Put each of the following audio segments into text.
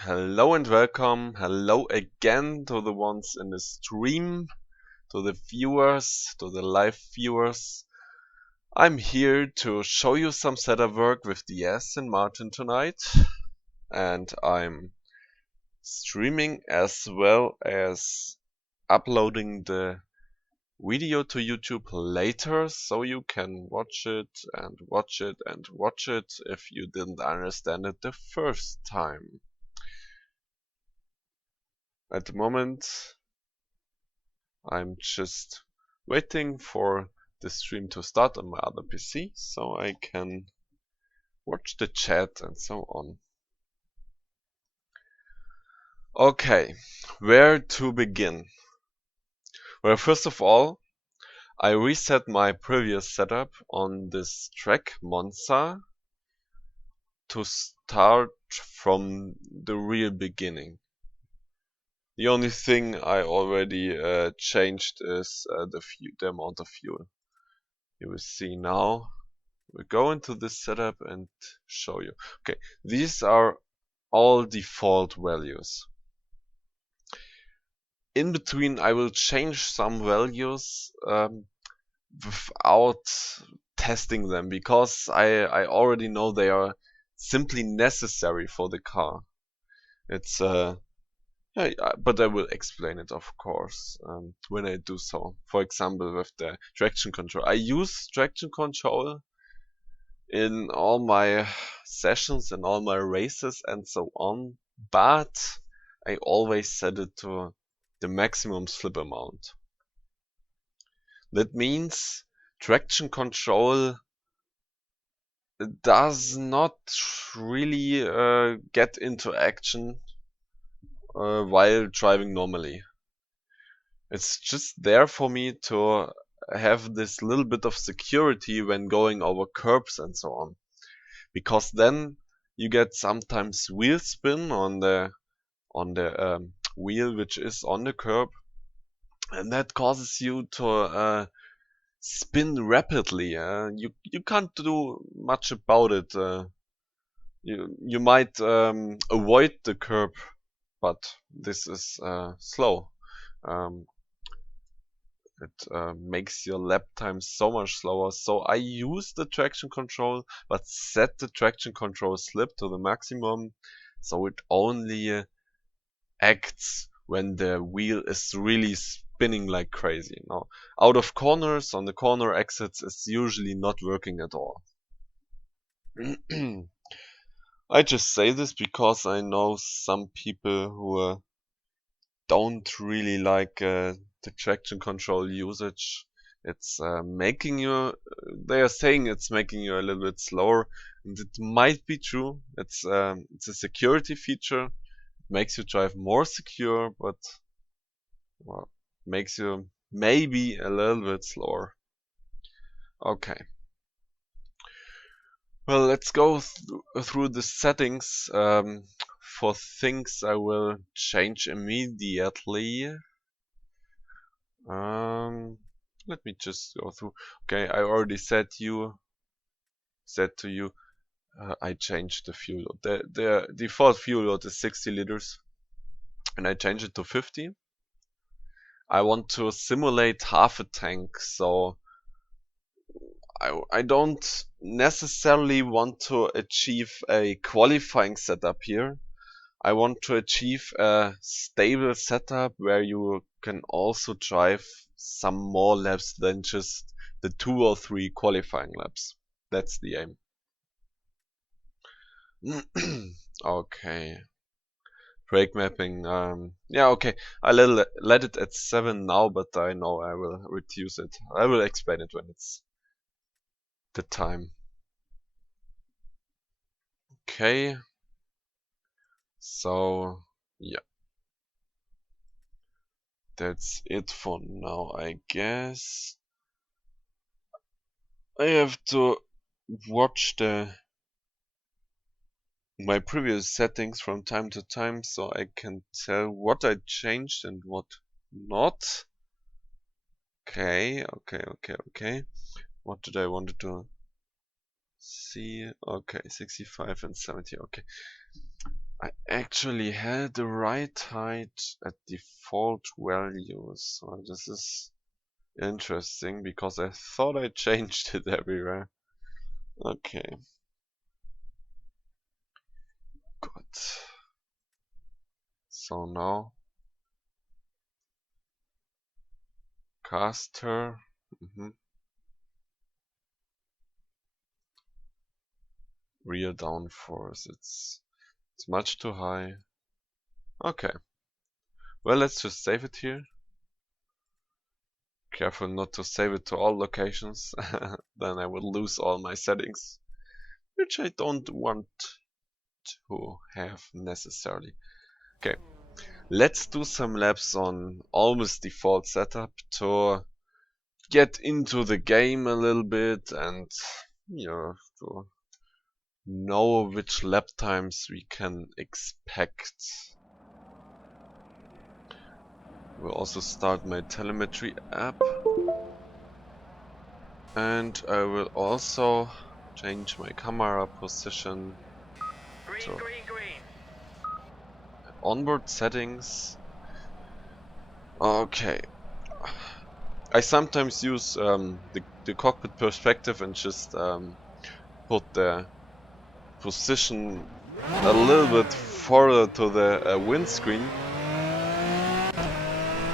Hello and welcome. Hello again to the ones in the stream, to the viewers, to the live viewers. I'm here to show you some setup work with the Aston Martin tonight, and I'm streaming as well as uploading the video to YouTube later, so you can watch it and watch it and watch it if you didn't understand it the first time. At the moment, I'm just waiting for the stream to start on my other PC so I can watch the chat and so on. Okay, where to begin? Well, first of all, I reset my previous setup on this track, Monza, to start from the real beginning. The only thing I already changed is the amount of fuel. You will see now. We'll go into this setup and show you. Okay, these are all default values. In between, I will change some values without testing them because I already know they are simply necessary for the car. It's yeah, but I will explain it, of course, when I do so. For example, with the traction control. I use traction control in all my sessions and all my races and so on, but I always set it to the maximum slip amount. That means traction control does not really get into action while driving normally. It's just there for me to have this little bit of security when going over curbs and so on. Because then you get sometimes wheel spin on the wheel which is on the curb, and that causes you to spin rapidly. You can't do much about it. You might avoid the curb, but this is slow. It makes your lap time so much slower. So I use the traction control, but set the traction control slip to the maximum, so it only acts when the wheel is really spinning like crazy. Now, out of corners, on the corner exits, it's usually not working at all. I just say this because I know some people who don't really like the traction control usage. It's making you, they are saying it's making you a little bit slower, and it might be true. It's a security feature. Makes you drive more secure, but well, makes you maybe a little bit slower. Okay. Well, let's go through the settings. For things I will change immediately. Let me just go through. Okay, I already said to you, I changed the fuel load. The default fuel load is 60 liters, and I changed it to 50. I want to simulate half a tank, so I don't necessarily want to achieve a qualifying setup here. I want to achieve a stable setup where you can also drive some more laps than just the 2 or 3 qualifying laps. That's the aim. Okay. Brake mapping, yeah, okay. I let it at 7 now, but I know I will reduce it. I will explain it when it's the time. Okay. So, yeah. That's it for now, I guess. I have to watch my previous settings from time to time so I can tell what I changed and what not. Okay. What did I want to see? Okay, 65 and 70. Okay. I actually had the right height at default values. So this is interesting because I thought I changed it everywhere. Okay. Good. So now caster. Rear downforce. It's much too high. Okay. Well, let's just save it here. Careful not to save it to all locations. Then I will lose all my settings, which I don't want to have necessarily. Okay. Let's do some laps on almost default setup to get into the game a little bit and to know which lap times we can expect. We'll also start my telemetry app, and I will also change my camera position to onboard settings. Okay. I sometimes use the cockpit perspective and just put the position a little bit further to the windscreen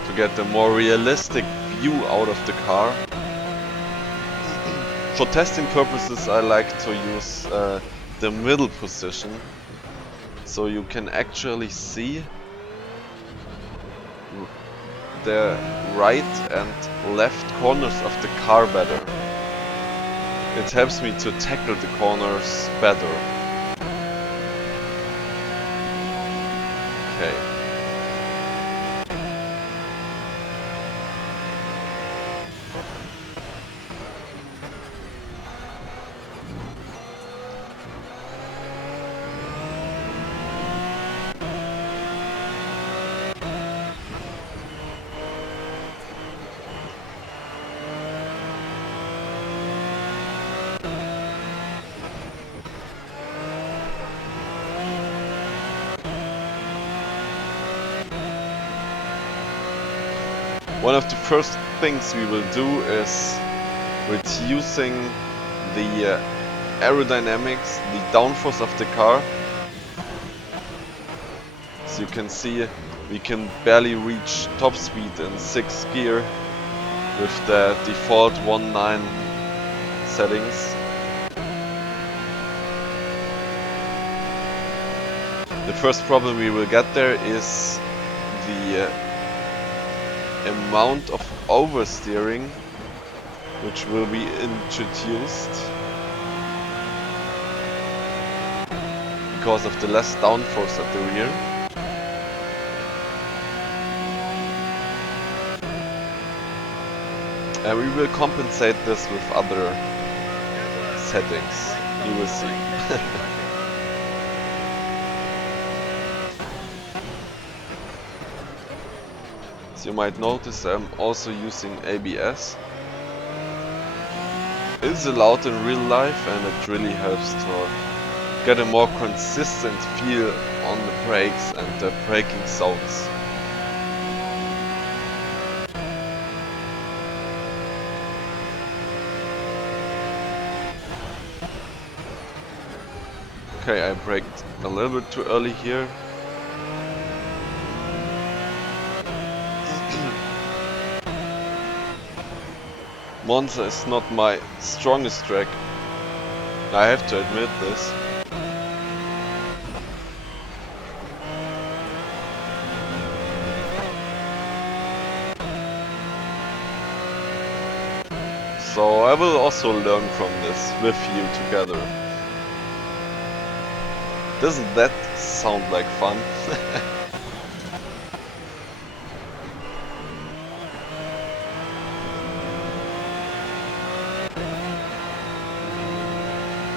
to get a more realistic view out of the car. For testing purposes, I like to use the middle position, so you can actually see the right and left corners of the car better. It helps me to tackle the corners better. Okay. One of the first things we will do is reducing the aerodynamics, the downforce of the car. As you can see, we can barely reach top speed in 6th gear with the default 1.9 settings. The first problem we will get there is the amount of oversteering which will be introduced because of the less downforce at the rear. And we will compensate this with other settings, you will see. As you might notice, I'm also using ABS. It's allowed in real life and it really helps to get a more consistent feel on the brakes and the braking zones. Okay, I braked a little bit too early here. Monza is not my strongest track. I have to admit this. So I will also learn from this with you together. Doesn't that sound like fun?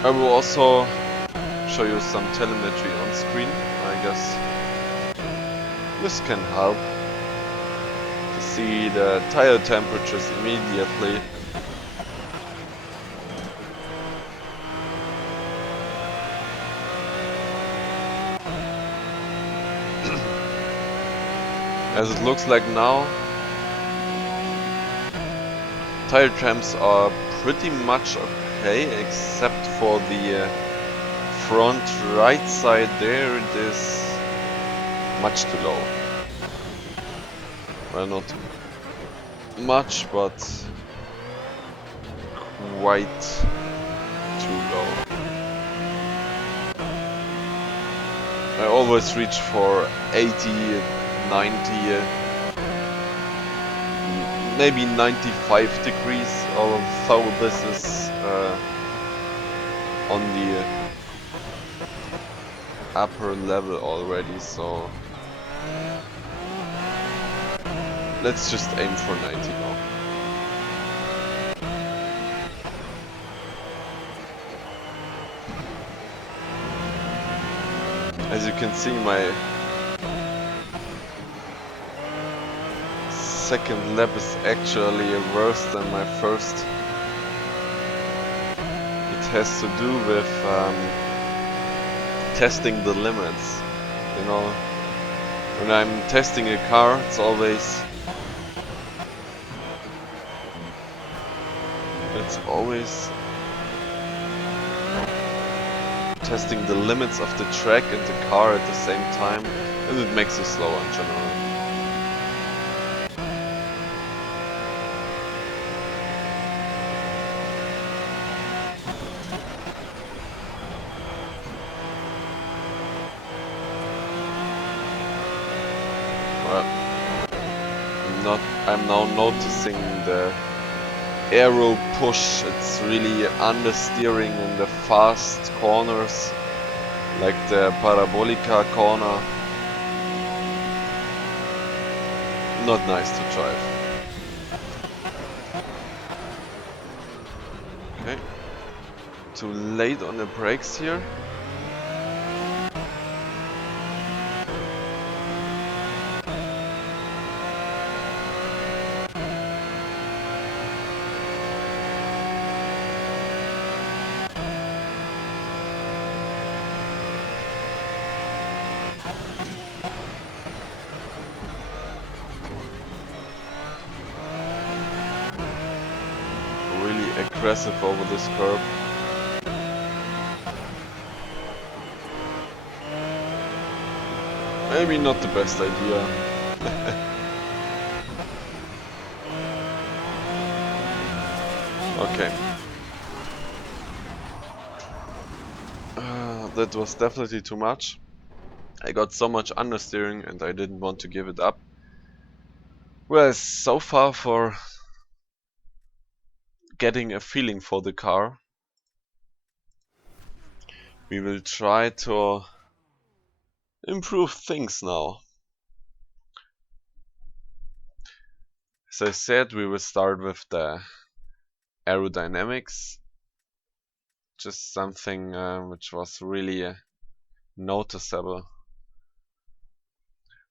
I will also show you some telemetry on screen. I guess this can help to see the tire temperatures immediately. As it looks like now, tire trams are pretty much okay, except for the front right side there. It is much too low. Well, not much, but quite too low. I always reach for 80, 90, maybe 95 degrees, although this is on the upper level already, so let's just aim for 90 now. As you can see, my second lap is actually worse than my first. It has to do with testing the limits. You know, when I'm testing a car, it's always testing the limits of the track and the car at the same time, and it makes you slower in general. Well, I'm now noticing the aero push. It's really understeering in the fast corners, like the Parabolica corner. Not nice to drive. Okay, too late on the brakes here. Aggressive over this curb. Maybe not the best idea. Okay. That was definitely too much. I got so much understeering and I didn't want to give it up. Well, so far for getting a feeling for the car, we will try to improve things now. As I said, we will start with the aerodynamics, just something which was really noticeable.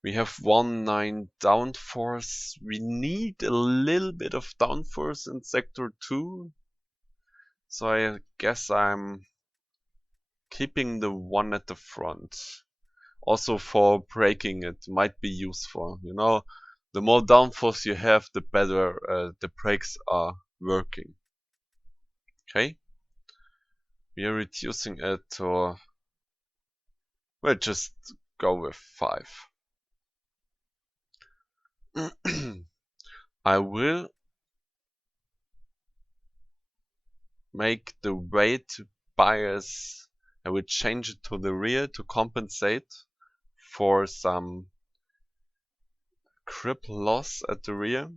We have 1.9 downforce. We need a little bit of downforce in sector 2. So I guess I'm keeping the one at the front. Also for braking it might be useful. You know, the more downforce you have, the better the brakes are working. Okay? We are reducing it to, well, just go with 5. I will make the weight bias, I will change it to the rear to compensate for some grip loss at the rear.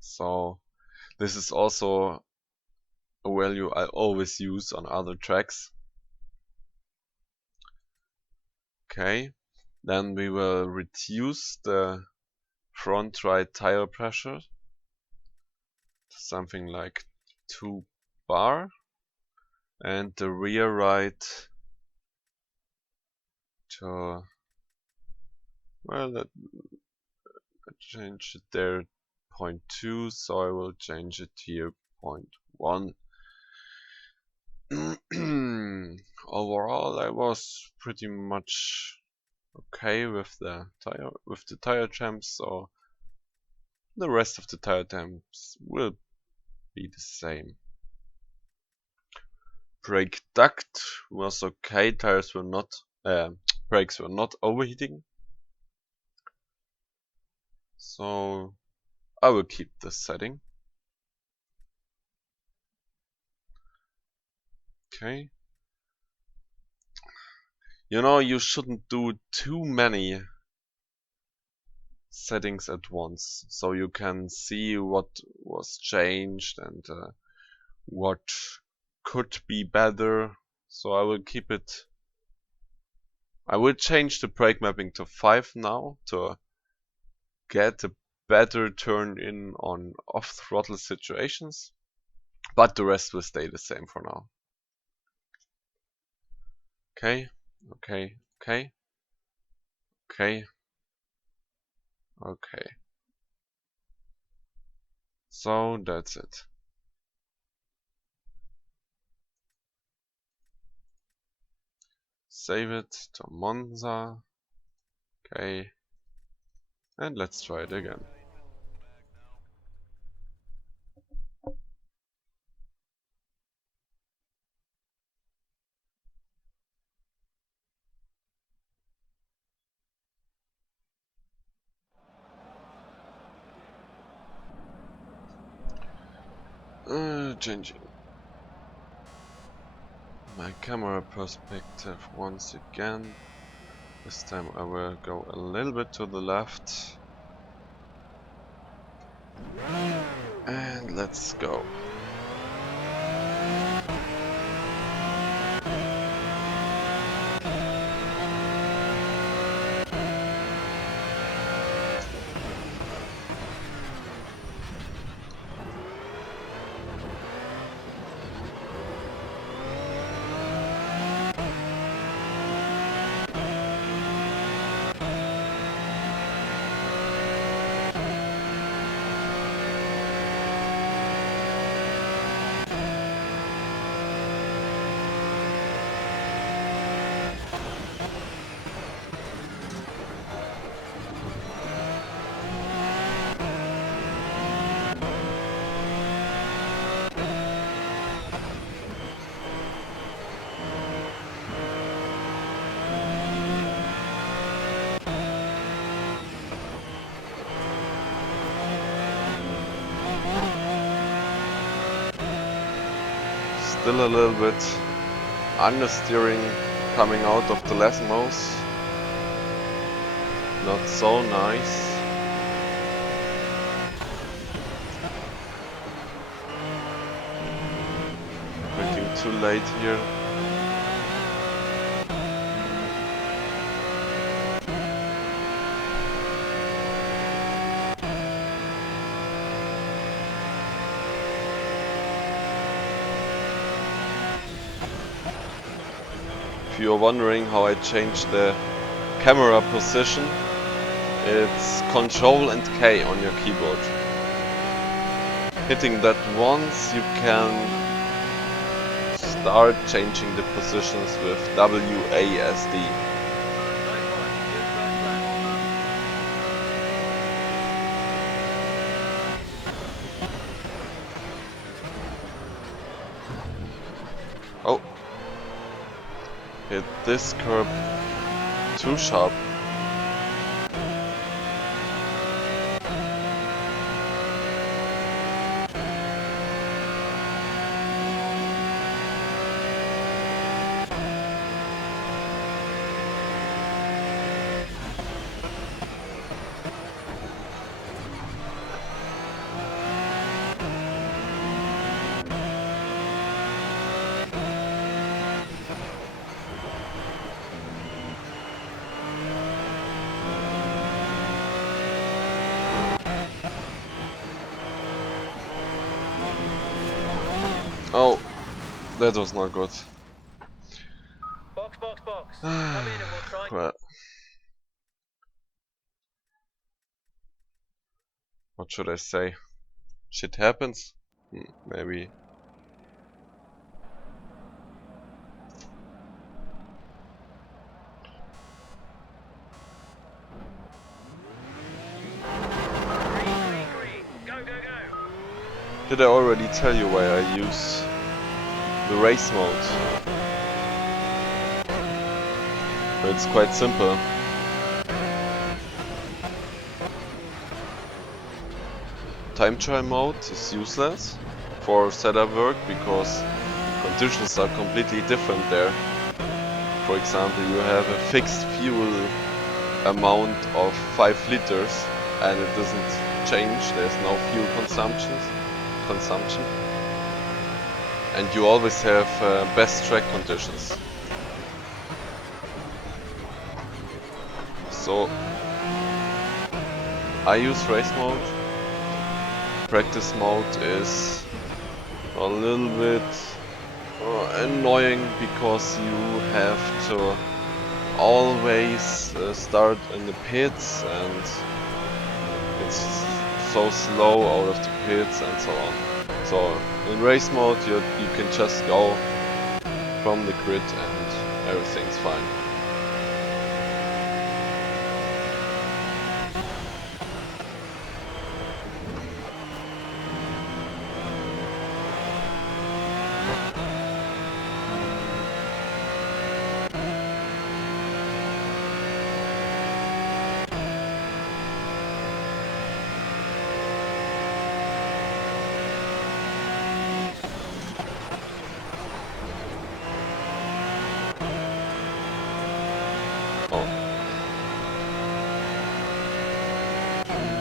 So this is also a value I always use on other tracks. Okay, then we will reduce the front right tire pressure to something like 2 bar, and the rear right to, well, let's change it there 0.2, so I will change it here 0.1. Overall, I was pretty much okay with the tire temps, so the rest of the tire temps will be the same. Brake duct was okay. Tires were not brakes were not overheating, so I will keep this setting. Okay. You know, you shouldn't do too many settings at once, so you can see what was changed and what could be better. So I will keep it. I will change the brake mapping to 5 now to get a better turn in on off throttle situations, but the rest will stay the same for now. Okay, okay, okay, okay, okay. So that's it. Save it to Monza. Okay. And let's try it again. Changing my camera perspective once again. This time I will go a little bit to the left. And let's go. Still a little bit understeering coming out of the left nose. Not so nice. Braking too late here. If you're wondering how I changed the camera position, it's Ctrl and K on your keyboard. Hitting that once, you can start changing the positions with WASD. Oh, hit this curb too sharp. Oh, that was not good. Box. Come in and we'll try. Well, what should I say? Shit happens? Maybe. Did I already tell you why I use the race mode? It's quite simple. Time trial mode is useless for setup work because conditions are completely different there. For example, you have a fixed fuel amount of 5 liters and it doesn't change, there's no fuel consumption. And you always have best track conditions. So I use race mode. Practice mode is a little bit annoying because you have to always start in the pits and it's so slow out of the pits and so on. So in race mode you can just go from the grid and everything's fine.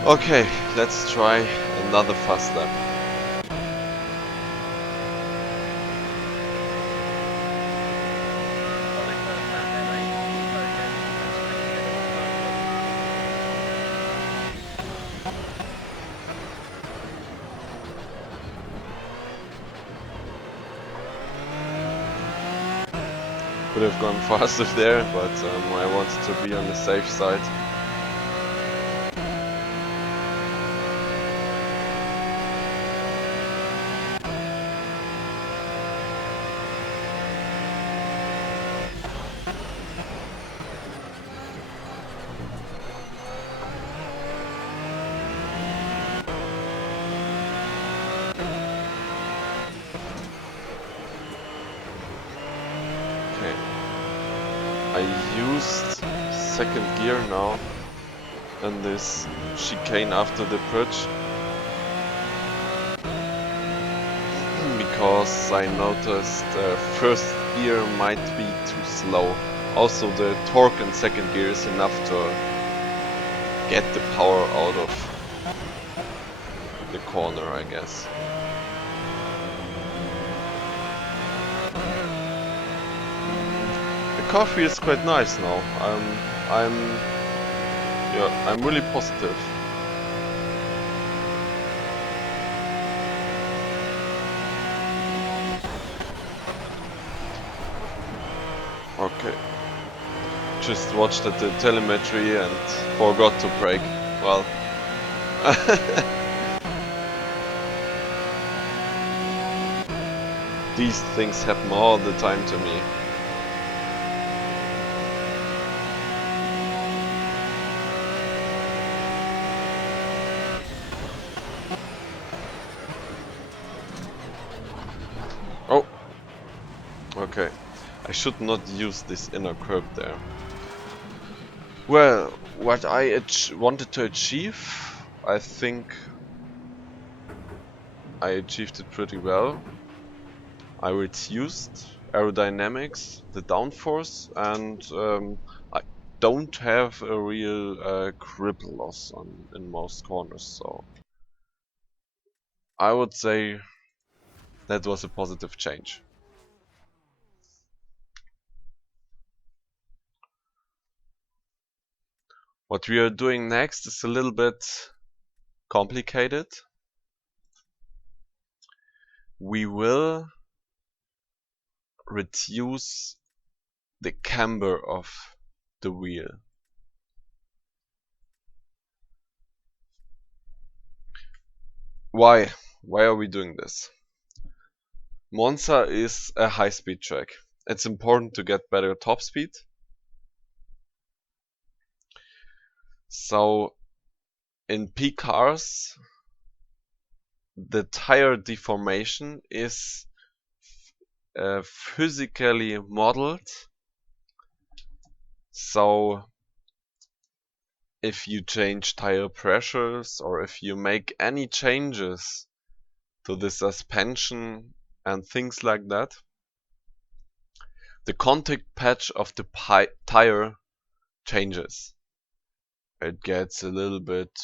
Okay, let's try another fast lap. Could have gone faster there, but I wanted to be on the safe side. I used second gear now in this chicane after the bridge because I noticed first gear might be too slow. Also the torque in second gear is enough to get the power out of the corner, I guess. The car feels quite nice now. I'm really positive. Okay. Just watched at the telemetry and forgot to brake. Well. These things happen all the time to me. Oh! Okay. I should not use this inner curb there. Well, what I wanted to achieve, I think I achieved it pretty well. I reduced aerodynamics, the downforce, and I don't have a real grip loss in most corners, so I would say that was a positive change. What we are doing next is a little bit complicated. We will reduce the camber of the wheel. Why? Why are we doing this? Monza is a high-speed track. It's important to get better top speed. So in peak cars, the tire deformation is physically modeled. So if you change tire pressures or if you make any changes to the suspension and things like that, the contact patch of the tire changes. It gets a little bit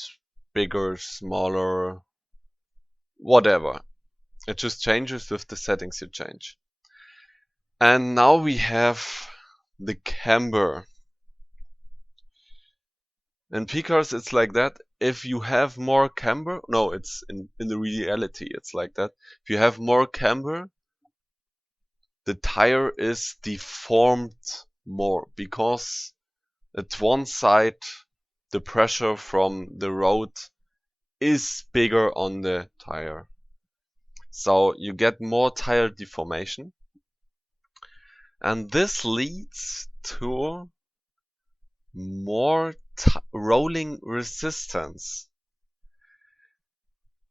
bigger, smaller, whatever. It just changes with the settings you change. And now we have the camber. In P-cars it's like that. If you have more camber, no, it's in the reality it's like that. If you have more camber, the tire is deformed more because at one side the pressure from the road is bigger on the tire. So you get more tire deformation. And this leads to more rolling resistance,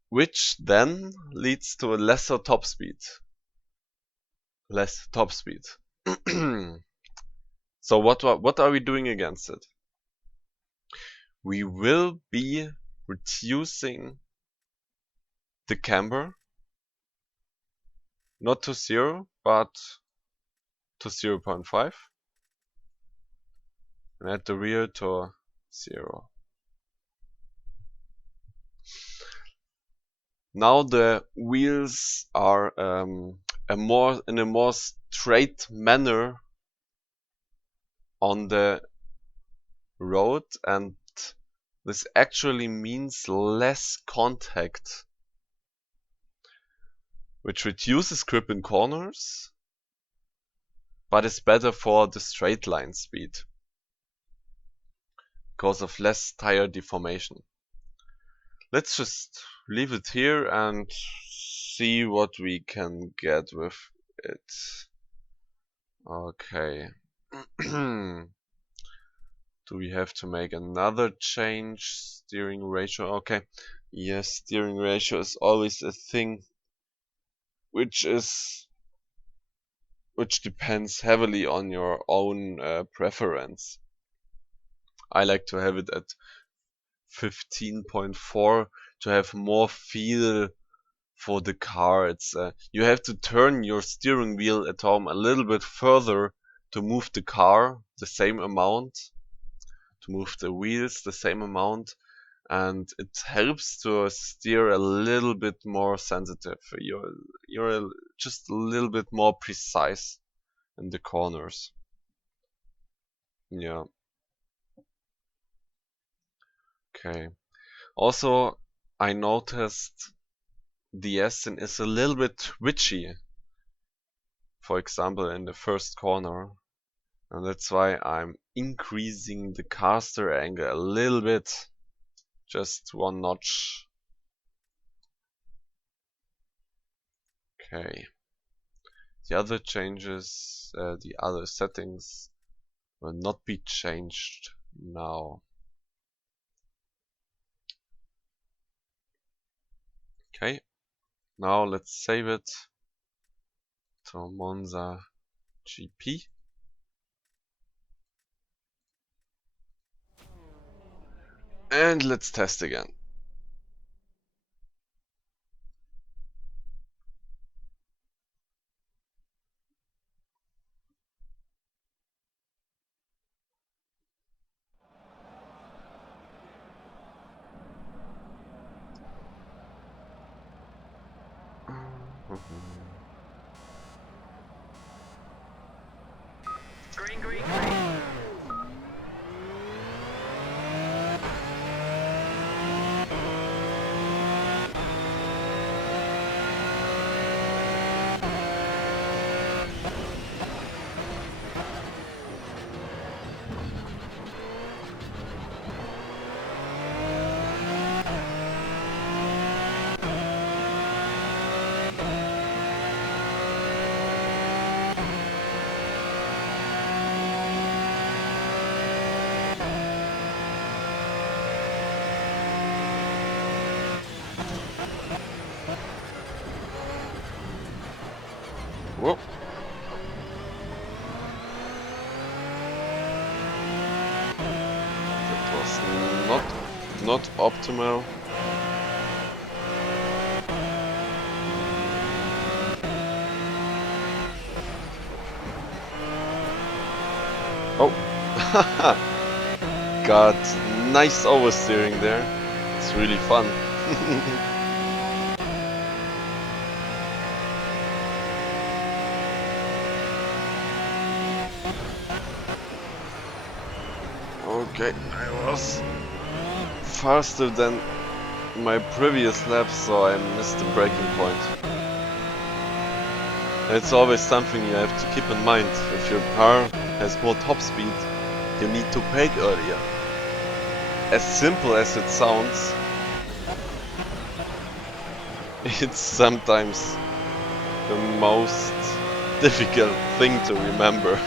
which then leads to a lesser top speed. Less top speed. So what are we doing against it? We will be reducing the camber, not to 0, but to 0.5, and at the rear to 0. Now the wheels are in a more straight manner on the road, and this actually means less contact, which reduces grip in corners, but is better for the straight line speed because of less tire deformation. Let's just leave it here and see what we can get with it. Okay. Do we have to make another change? Steering ratio. Okay. Yes, steering ratio is always a thing which depends heavily on your own preference. I like to have it at 15.4 to have more feel for the car. It's you have to turn your steering wheel at home a little bit further to move the car the same amount, to move the wheels the same amount, and it helps to steer a little bit more sensitive. You're just a little bit more precise in the corners. Yeah. Okay. Also, I noticed the Aston is a little bit twitchy. For example, in the first corner. And that's why I'm increasing the caster angle a little bit. Just one notch. Okay. The other changes, the other settings will not be changed now. Okay. Now let's save it to Monza GP. And let's test again. Green, green, green. not optimal. Oh, got nice oversteering there. It's really fun. Okay, I was faster than my previous lap, so I missed the braking point. It's always something you have to keep in mind. If your car has more top speed, you need to brake earlier. As simple as it sounds, it's sometimes the most difficult thing to remember.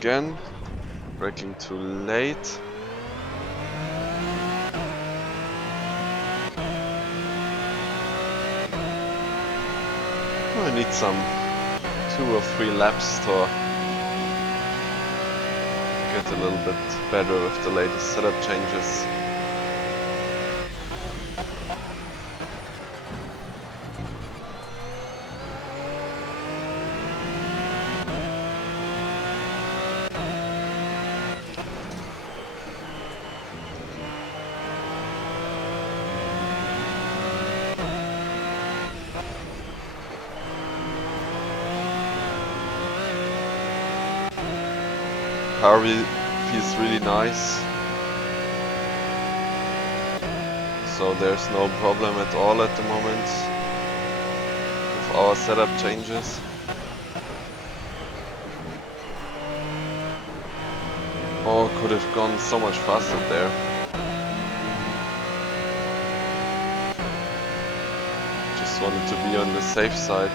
Again, braking too late. I need some 2 or 3 laps to get a little bit better with the latest setup changes. Car feels really nice, so there's no problem at all at the moment with our setup changes. Oh, could have gone so much faster there. Just wanted to be on the safe side.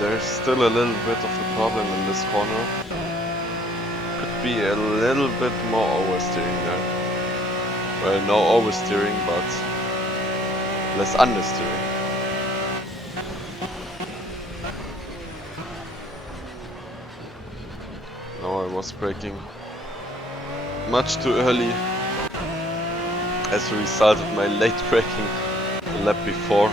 There's still a little bit of a problem in this corner. Could be a little bit more oversteering there. Well, no oversteering, but less understeering. No, I was braking much too early as a result of my late braking the lap before.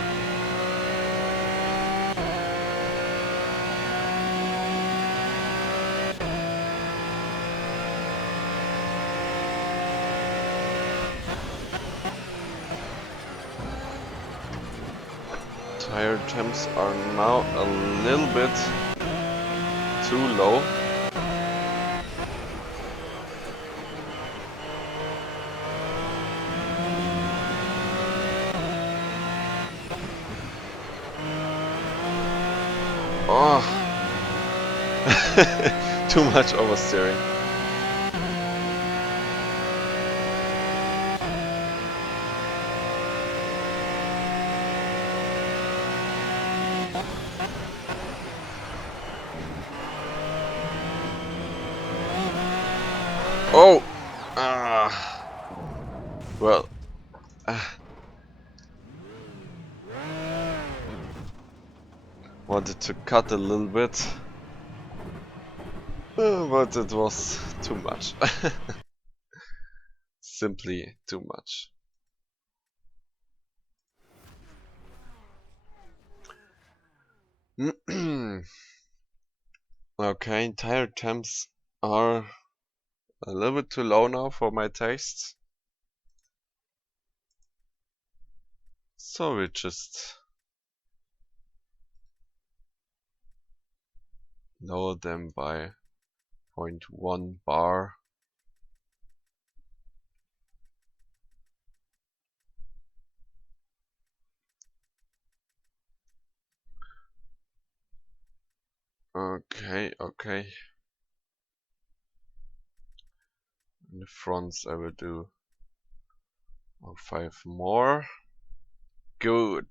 Tire temps are now a little bit too low. Oh, too much oversteering. Oh! Well. Wanted to cut a little bit. But it was too much. Simply too much. Okay, tire temps are a little bit too low now for my taste. So we just lower them by 0.1 bar. Okay, okay. In the fronts I will do 5 more. Good.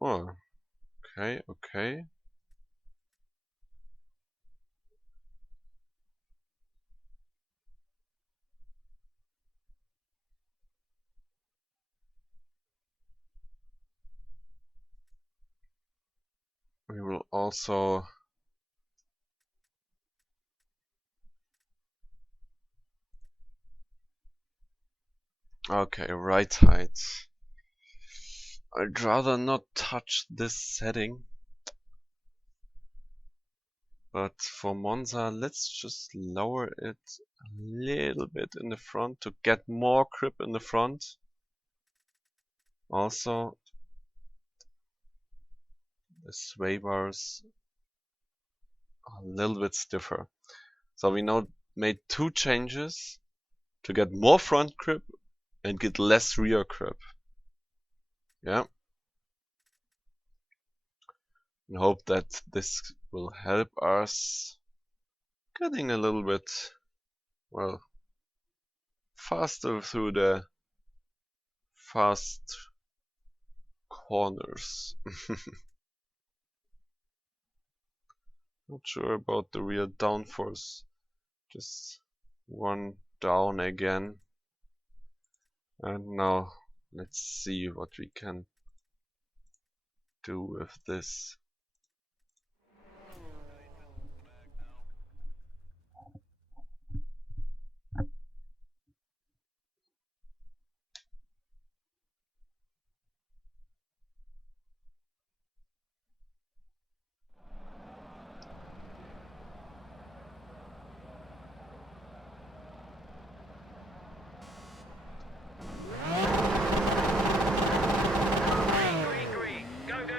Oh, okay, okay. We will also okay, right height. I'd rather not touch this setting. But for Monza, let's just lower it a little bit in the front to get more grip in the front. Also, the sway bars are a little bit stiffer. So we now made 2 changes to get more front grip and get less rear grip. Yeah. And hope that this will help us getting a little bit, well, faster through the fast corners. Not sure about the rear downforce. Just 1 down again. And now let's see what we can do with this. Green, green. Go, go, go.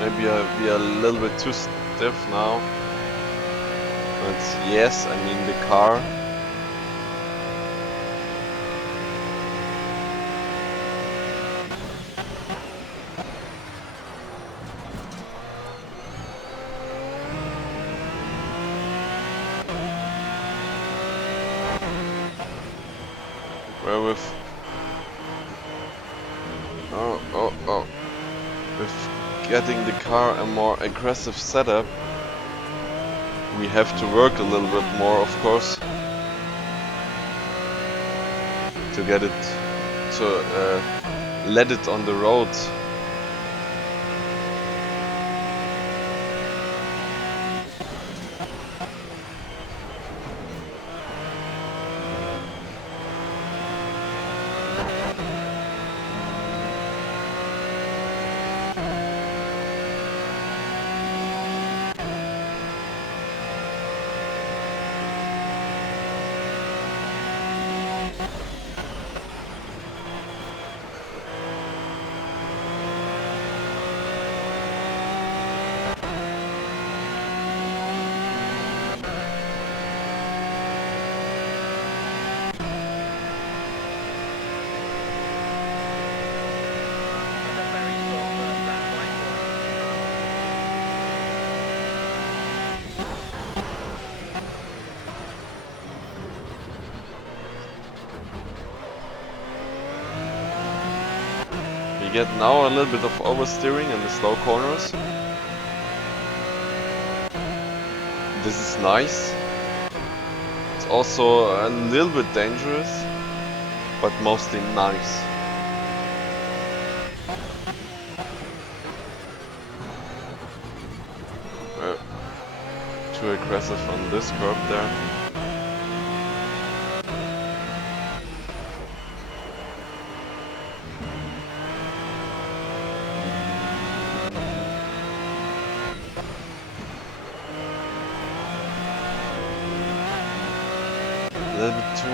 Maybe we are a little bit too stiff now. But yes, I mean the car. Where with with getting the car a more aggressive setup, we have to work a little bit more, of course, to get it to let it on the road. That's a very strong first lap, nice one. We get now a little bit of oversteering in the slow corners. This is nice. It's also a little bit dangerous, but mostly nice. Too aggressive on this curb there.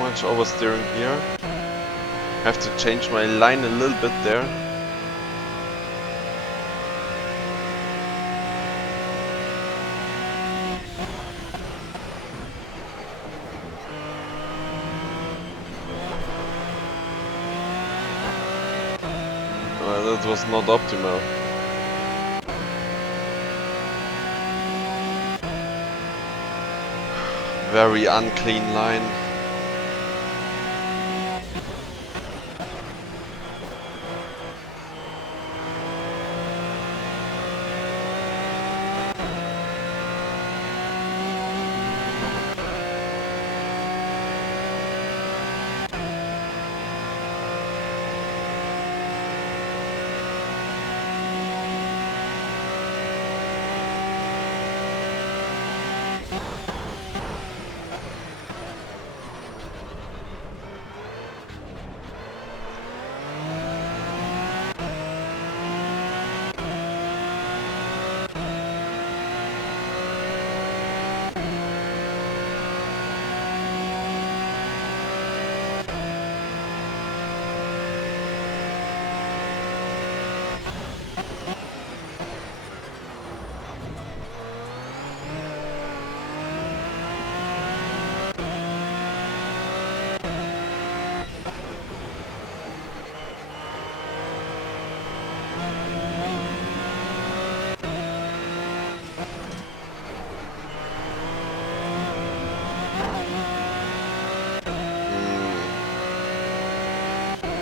much oversteering here. Have to change my line a little bit there. That was not optimal. Very unclean line.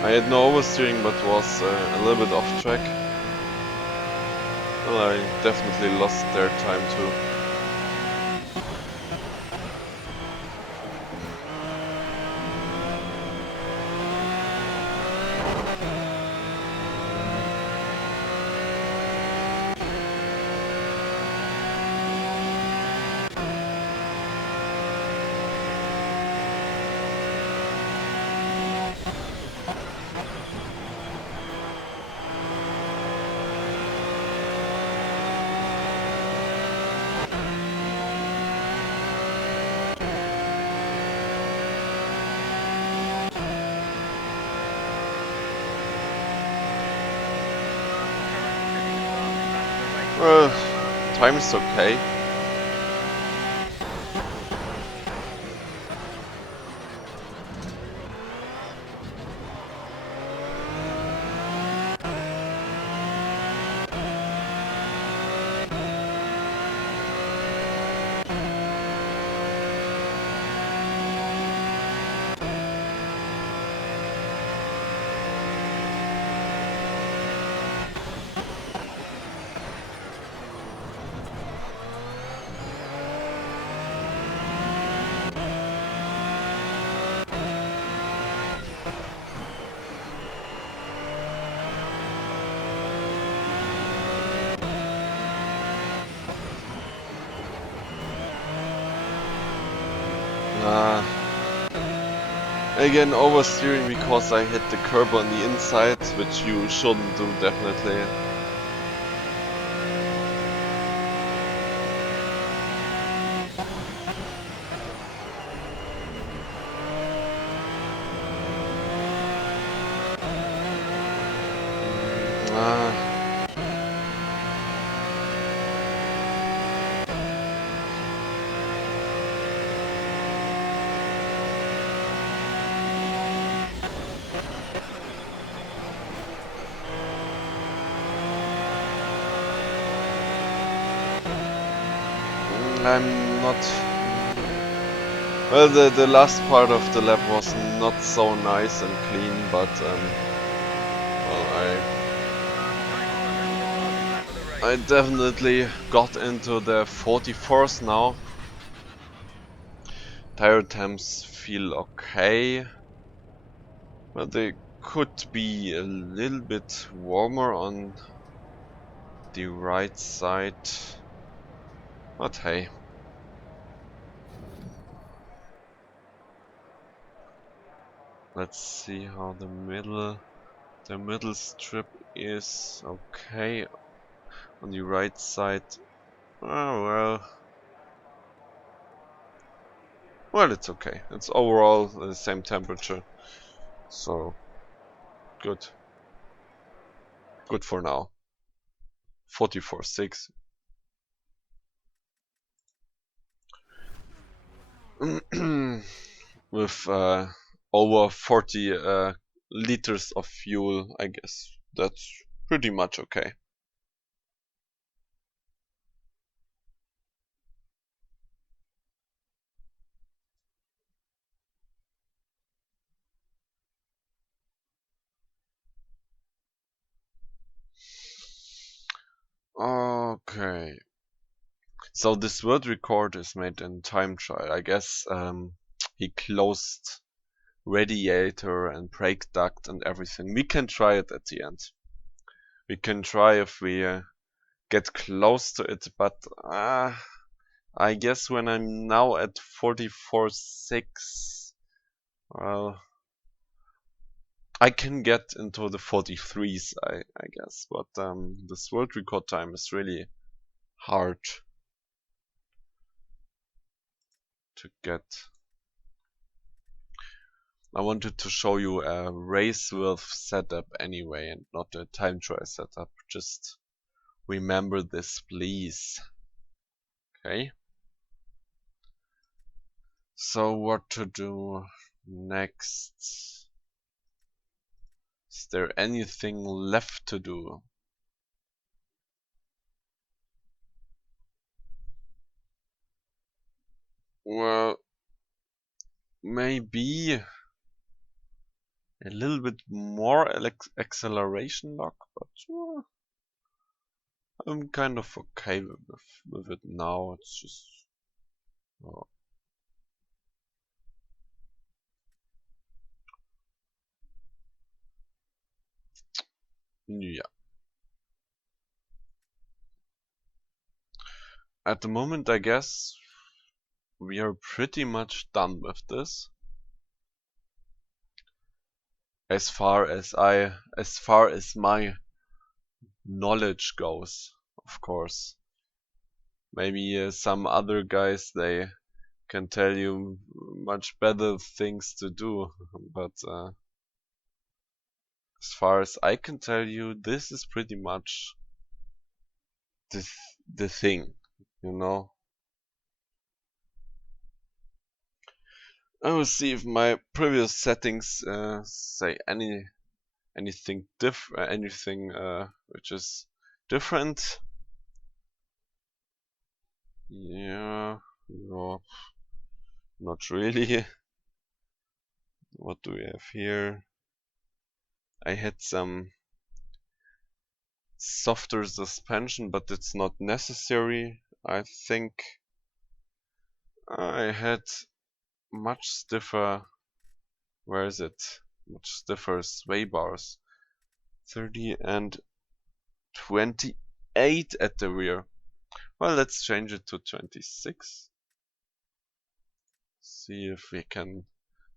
I had no oversteering, but was a little bit off track. Well, I definitely lost their time too. Time is okay. Again, oversteering because I hit the curb on the inside, which you shouldn't do, definitely. I'm not... Well, the last part of the lap was not so nice and clean, but well, I definitely got into the 44s now. Tire temps feel okay, but they could be a little bit warmer on the right side. But hey. Let's see how the middle strip is. Okay. On the right side. Oh Well, it's okay. It's overall the same temperature, so good. Good for now. 44.6. With over 40 liters of fuel, I guess that's pretty much okay. Okay. So this world record is made in time trial. I guess he closed radiator and brake duct and everything. We can try it at the end. We can try if we get close to it, but I guess when I'm now at 44.6, well, I can get into the 43s, I guess, but this world record time is really hard to get. I wanted to show you a race with setup anyway and not a time trial setup. Just remember this, please. Okay. So what to do next? Is there anything left to do? Well, maybe a little bit more acceleration lock, but I'm kind of okay with it now. It's just yeah. At the moment, I guess we are pretty much done with this. As far as my knowledge goes, of course. Maybe some other guys, they can tell you much better things to do, but as far as I can tell you, this is pretty much the thing, you know. I will see if my previous settings say anything which is different. Yeah, no, not really. What do we have here? I had some softer suspension, but it's not necessary. I think I had much stiffer. Where is it? Much stiffer sway bars. 30 and 28 at the rear. Well, let's change it to 26. See if we can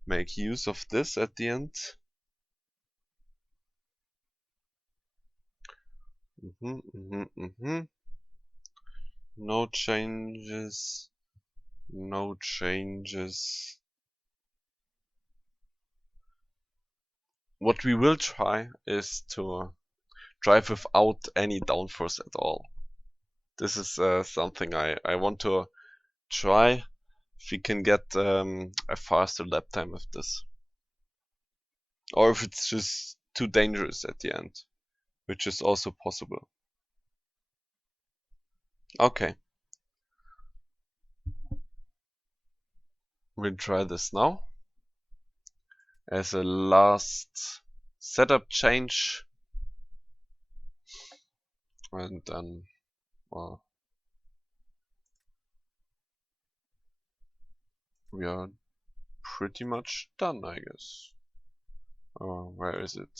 make use of this at the end. No changes. No changes. What we will try is to drive without any downforce at all. This is something I want to try. If we can get a faster lap time with this. Or if it's just too dangerous at the end, which is also possible. Okay. We'll try this now. As a last setup change. And then, well, we are pretty much done, I guess. Where is it?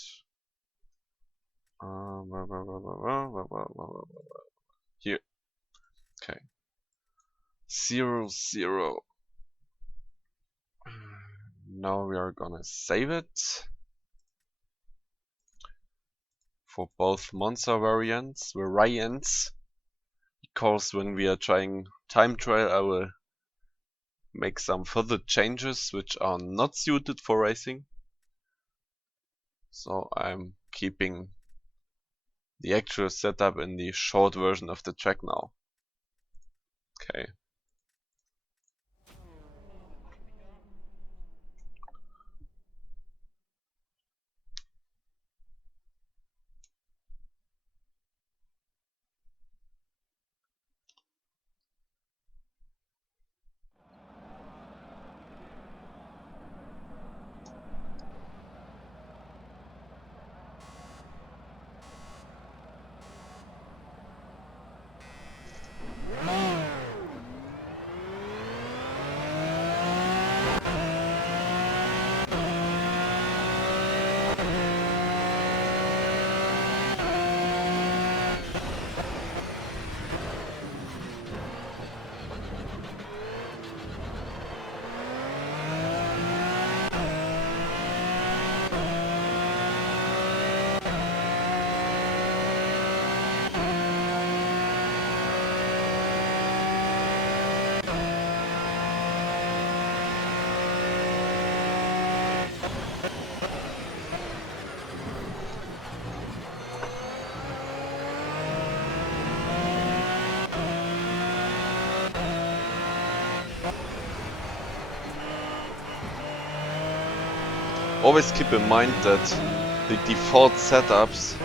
Here. Okay. 0, 0. Now we are gonna save it for both Monza variants, because when we are trying time trial, I will make some further changes which are not suited for racing. So I'm keeping the actual setup in the short version of the track now. Okay. Always keep in mind that the default setups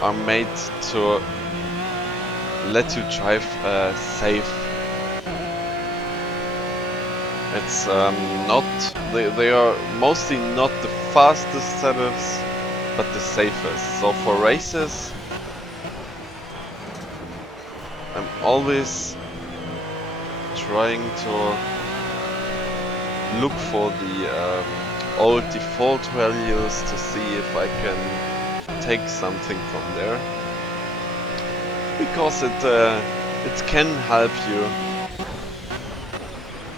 are made to let you drive safe. It's not, they are mostly not the fastest setups, but the safest. So for races, I'm always trying to look for the old default values to see if I can take something from there, because it can help you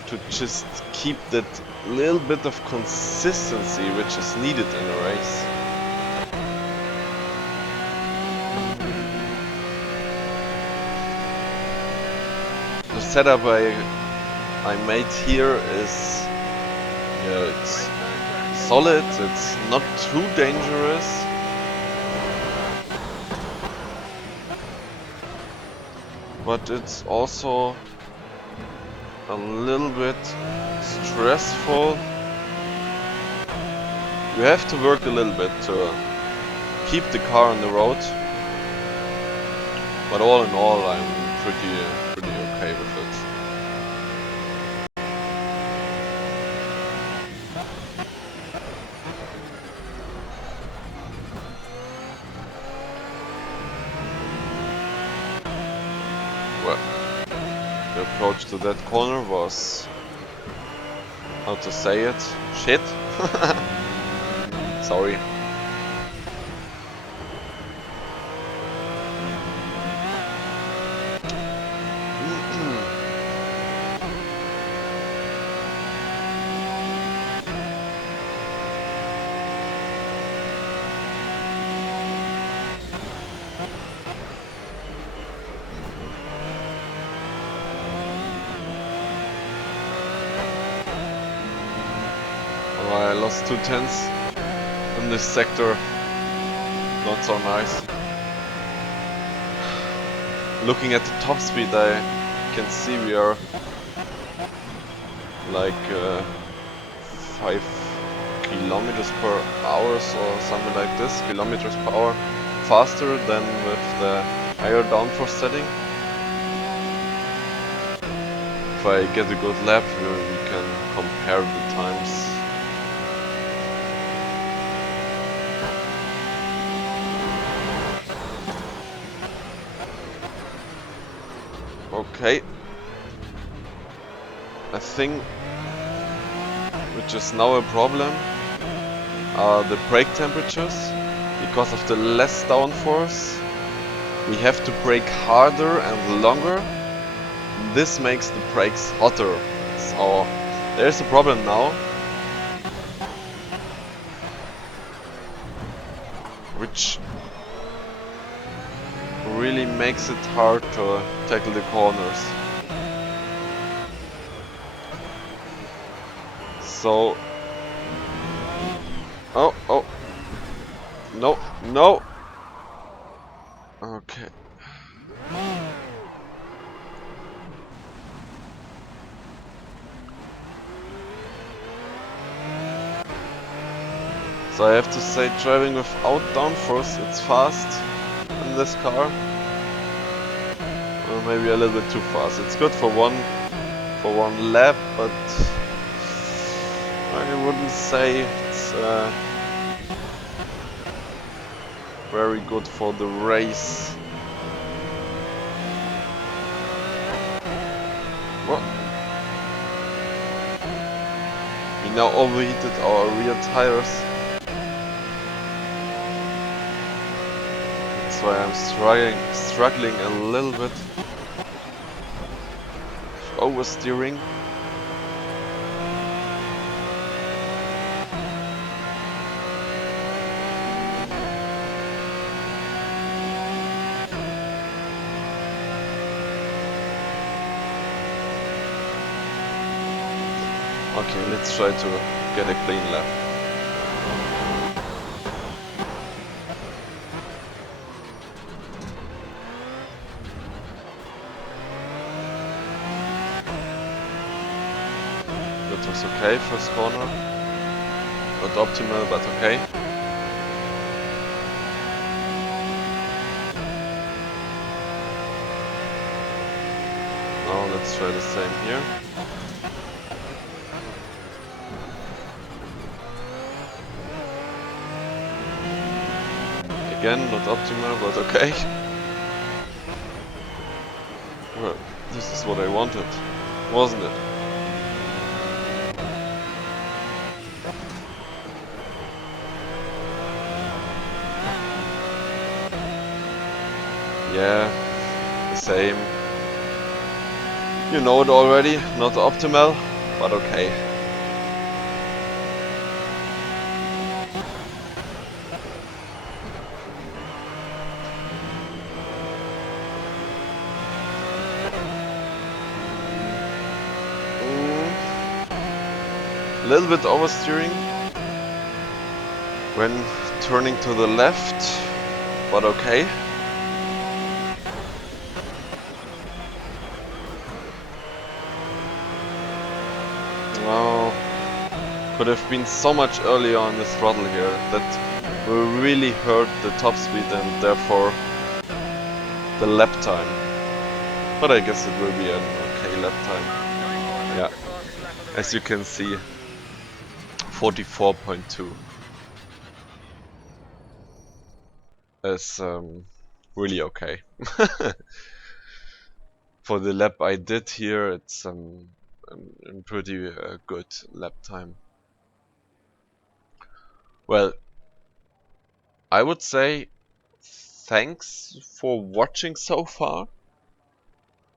to just keep that little bit of consistency which is needed in a race. The setup I made here is, yeah, it's solid, it's not too dangerous. But it's also a little bit stressful. You have to work a little bit to keep the car on the road. But all in all, I'm pretty okay with it. Well, the approach to that corner was, how to say it, shit. Sorry. I lost 2/10 in this sector, not so nice. Looking at the top speed, I can see we are like 5 kilometers per hour or something like this, kilometers per hour faster than with the higher downforce setting. If I get a good lap, we can compare the times. Okay, I think which is now a problem are the brake temperatures. Because of the less downforce, we have to brake harder and longer. This makes the brakes hotter. So there's a problem now, which really makes it hard to tackle the corners. So, oh, no, no. Okay. So I have to say, driving without downforce, it's fast in this car. Or maybe a little bit too fast. It's good for one lap, but I wouldn't say it's very good for the race. What? We now overheated our rear tires. That's why I'm struggling a little bit. Oversteering. Okay, let's try to get a clean lap. That was okay, first corner. Not optimal, but okay. Now let's try the same here. Again, not optimal, but okay. Well, this is what I wanted, wasn't it? Yeah, the same. You know it already, not optimal, but okay. A little bit oversteering when turning to the left, but okay. Oh, could have been so much earlier on the throttle here. That will really hurt the top speed and therefore the lap time. But I guess it will be an okay lap time. Yeah, as you can see, 44.2 is really okay. For the lap I did here, it's a pretty good lap time. Well, I would say thanks for watching so far.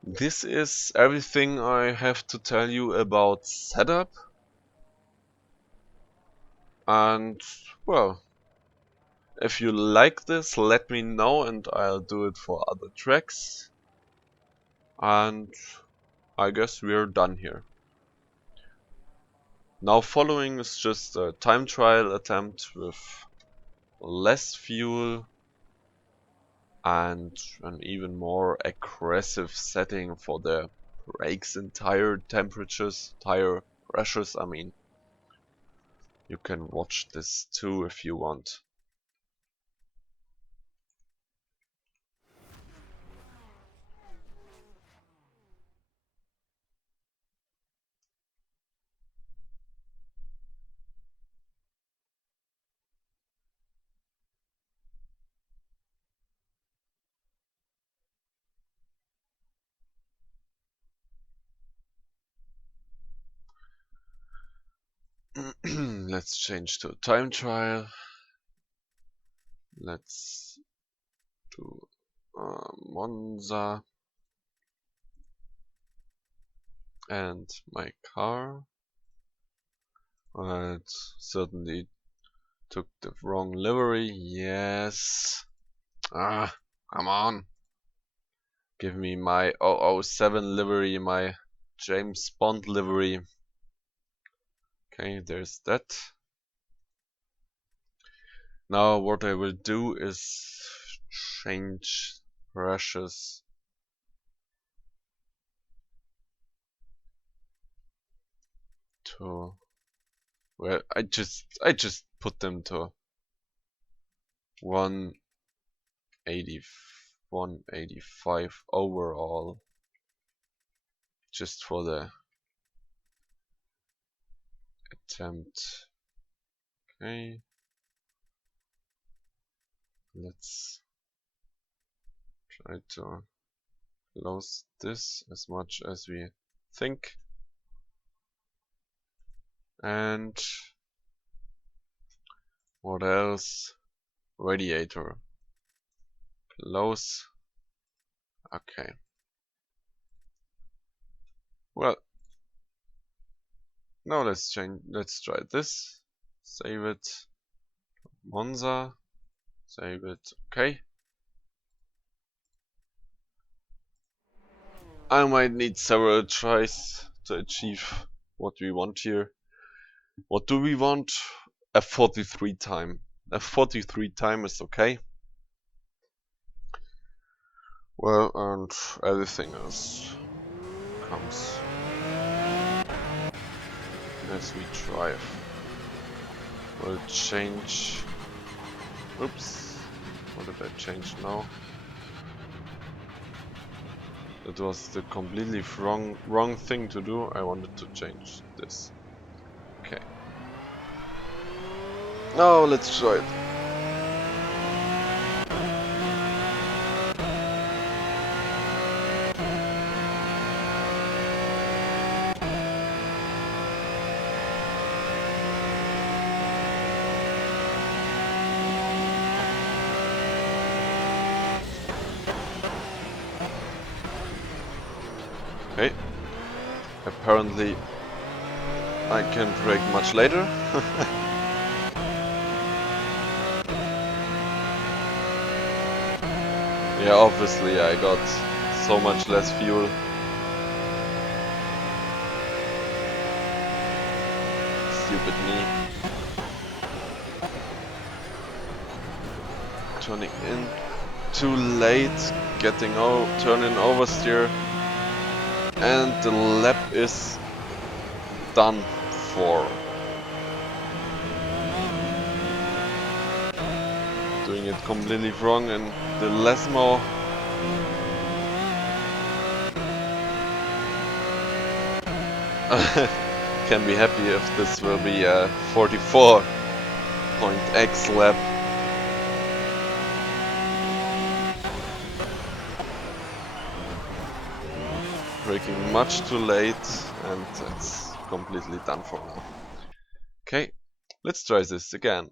This is everything I have to tell you about setup. And well, if you like this, let me know and I'll do it for other tracks. And I guess we're done here. Now following is just a time trial attempt with less fuel and an even more aggressive setting for the brakes and tire temperatures, tire pressures, I mean. You can watch this too if you want. Let's change to time trial. Let's do Monza and my car. It certainly took the wrong livery. Yes. Ah, come on. Give me my 007 livery, my James Bond livery. Okay, there's that. Now what I will do is change brushes to, well, I just put them to 185 overall, just for the attempt. Okay, let's try to close this as much as we think, and what else? Radiator close. Okay, well, now let's try this. Save it, Monza, save it. Okay, I might need several tries to achieve what we want here. What do we want? A 43 time. A 43 time is okay. Well, and everything else comes as we drive. We'll change. Oops. What did I change now? It was the completely wrong thing to do. I wanted to change this. Okay. Now let's try it. Okay. Apparently I can brake much later. Yeah, obviously I got so much less fuel. Stupid me. Turning in too late, turning oversteer, and the lap is done for. Doing it completely wrong, and the Lesmo can be happy if this will be a 44.x lap. Braking much too late, and it's completely done for now. Okay, let's try this again.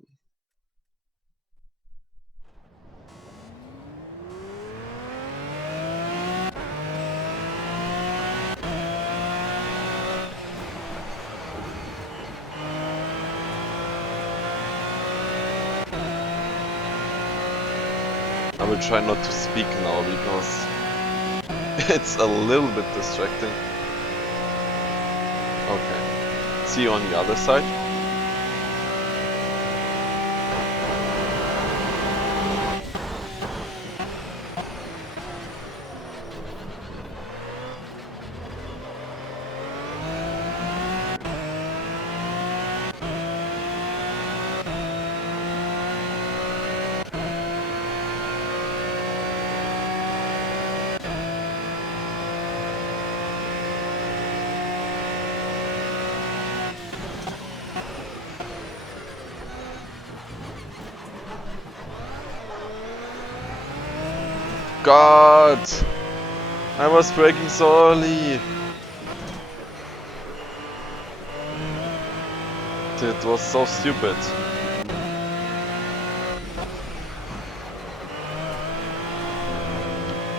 I will try not to speak now because it's a little bit distracting. Okay, see you on the other side. God! I was braking so early! It was so stupid.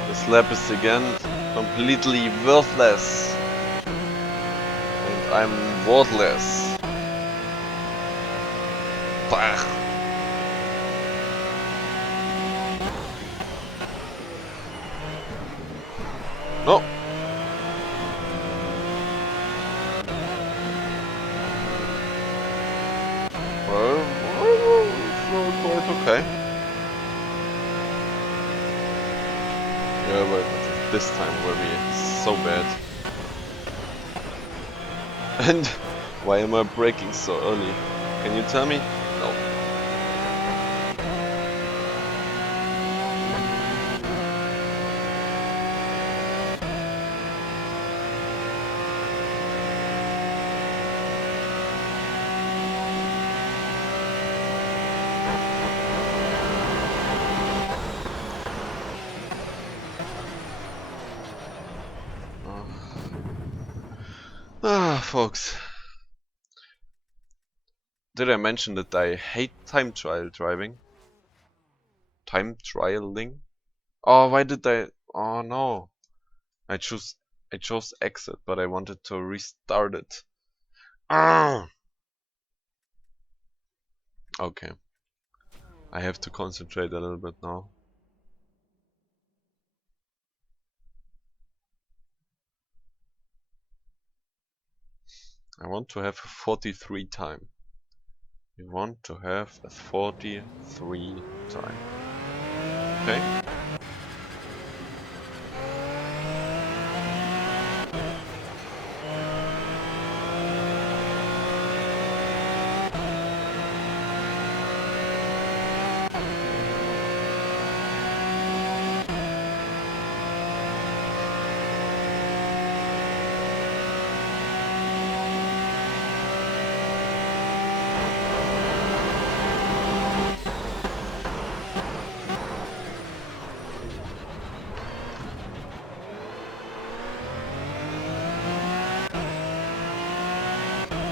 This lap is again completely worthless. And I'm worthless. Bah. No! okay. Yeah, but this time will be so bad. And why am I braking so early? Can you tell me? No. Folks. Did I mention that I hate time trial driving? Time trialing? Oh, why did I? Oh no. I chose exit, but I wanted to restart it. Ah! Okay. I have to concentrate a little bit now. I want to have a 43 time. We want to have a 43 time. Okay?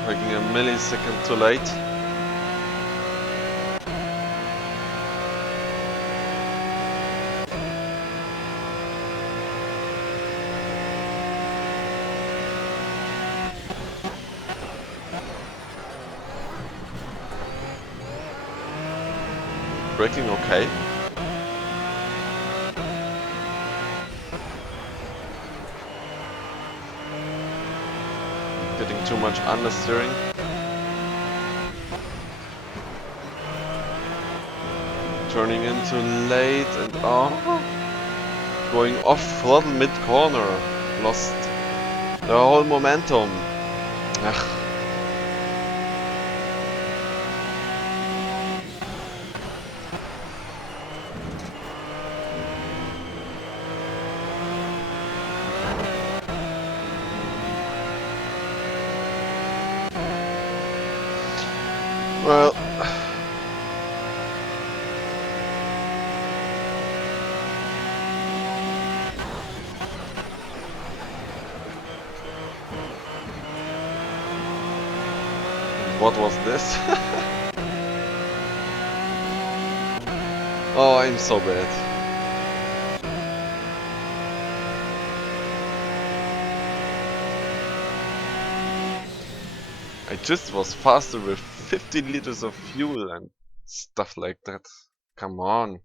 Working a millisecond too late. Braking okay. Getting too much understeering. Turning into late and going off throttle mid corner. Lost the whole momentum. Ugh. Well, what was this? Oh, I'm so bad. I just was faster with 50 liters of fuel and stuff like that. Come on.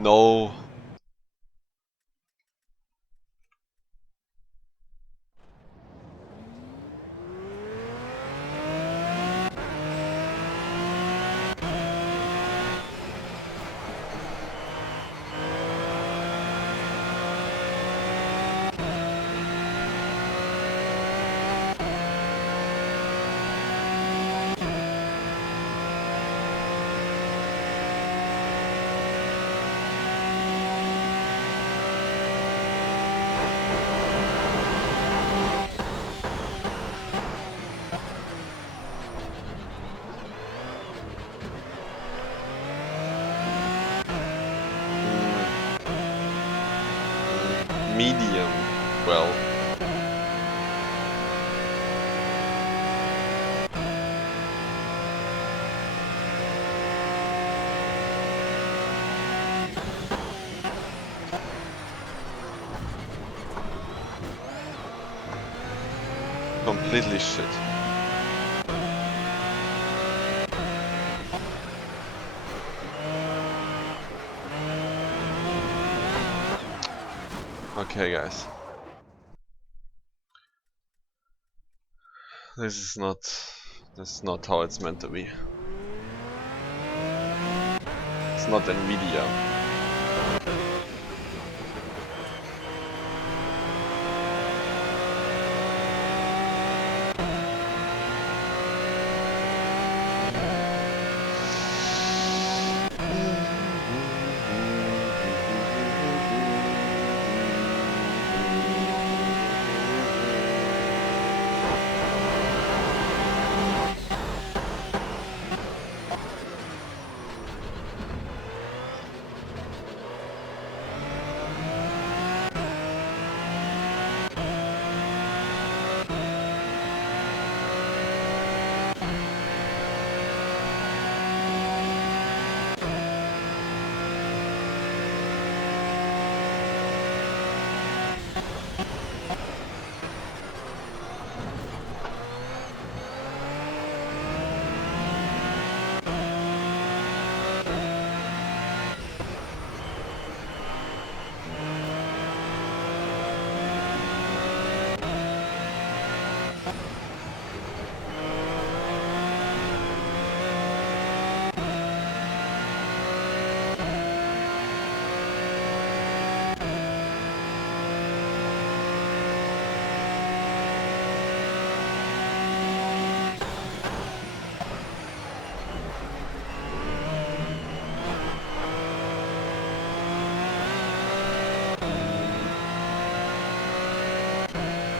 No. Medium. well. Completely shit. Okay, guys. This is not how it's meant to be. It's not NVIDIA.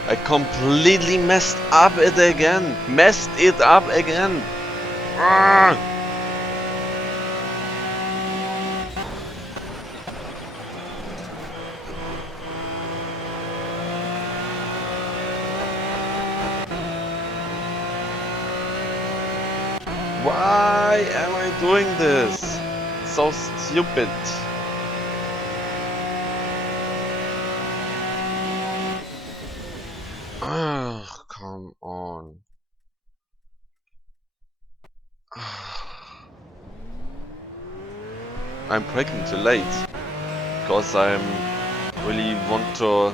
I completely messed up it again. Messed it up again. Arrgh! Why am I doing this? It's so stupid. Ugh, come on. I'm braking too late because I'm really want to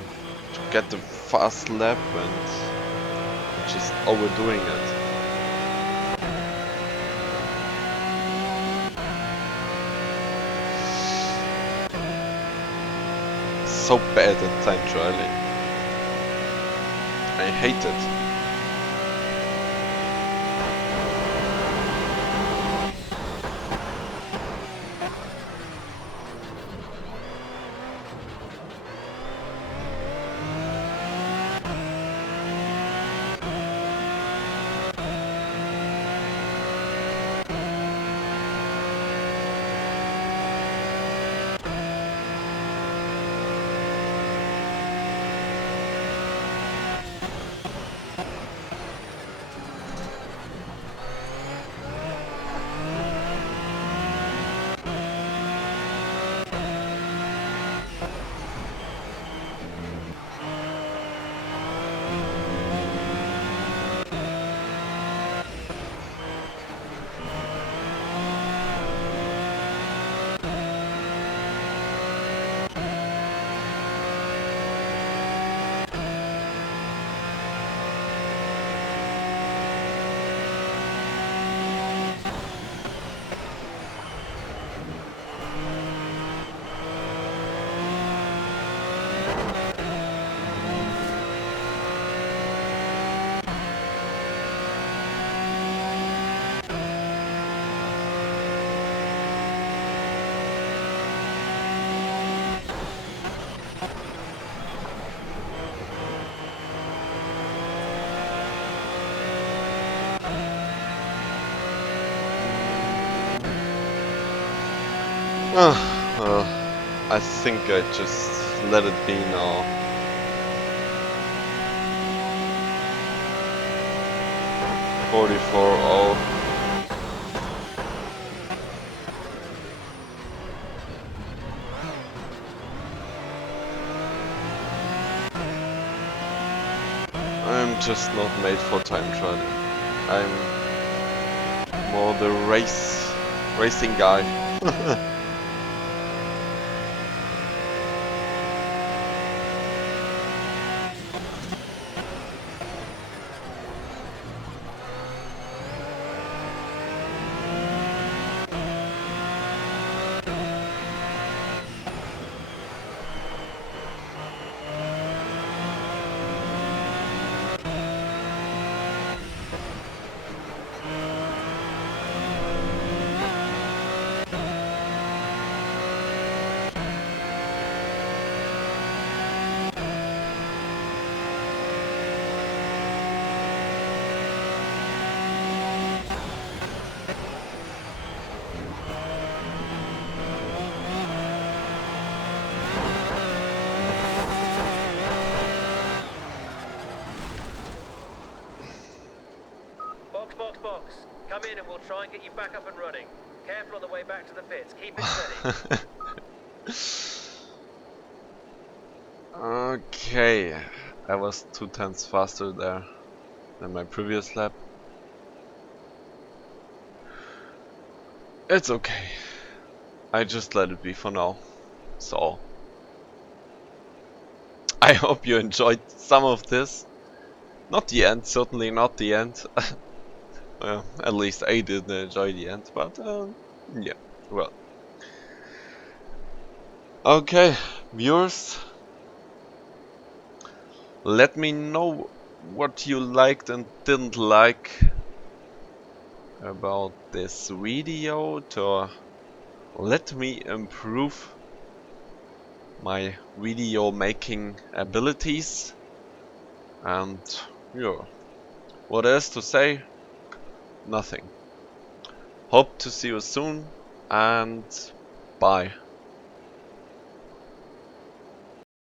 get the fast lap and just overdoing it. So bad at time trialing. I hate it. I think I just let it be now. 44.0. I'm just not made for time trialing. I'm more the racing guy. Box. Come in and we'll try and get you back up and running. Careful on the way back to the pits. Keep it steady. Okay, I was 2/10 faster there than my previous lap. It's okay. I just let it be for now. So, I hope you enjoyed some of this. Not the end, certainly not the end. Well, at least I didn't enjoy the end, but yeah, well. Okay, viewers, let me know what you liked and didn't like about this video to let me improve my video making abilities. And yeah, what else to say? Nothing. Hope to see you soon, and bye.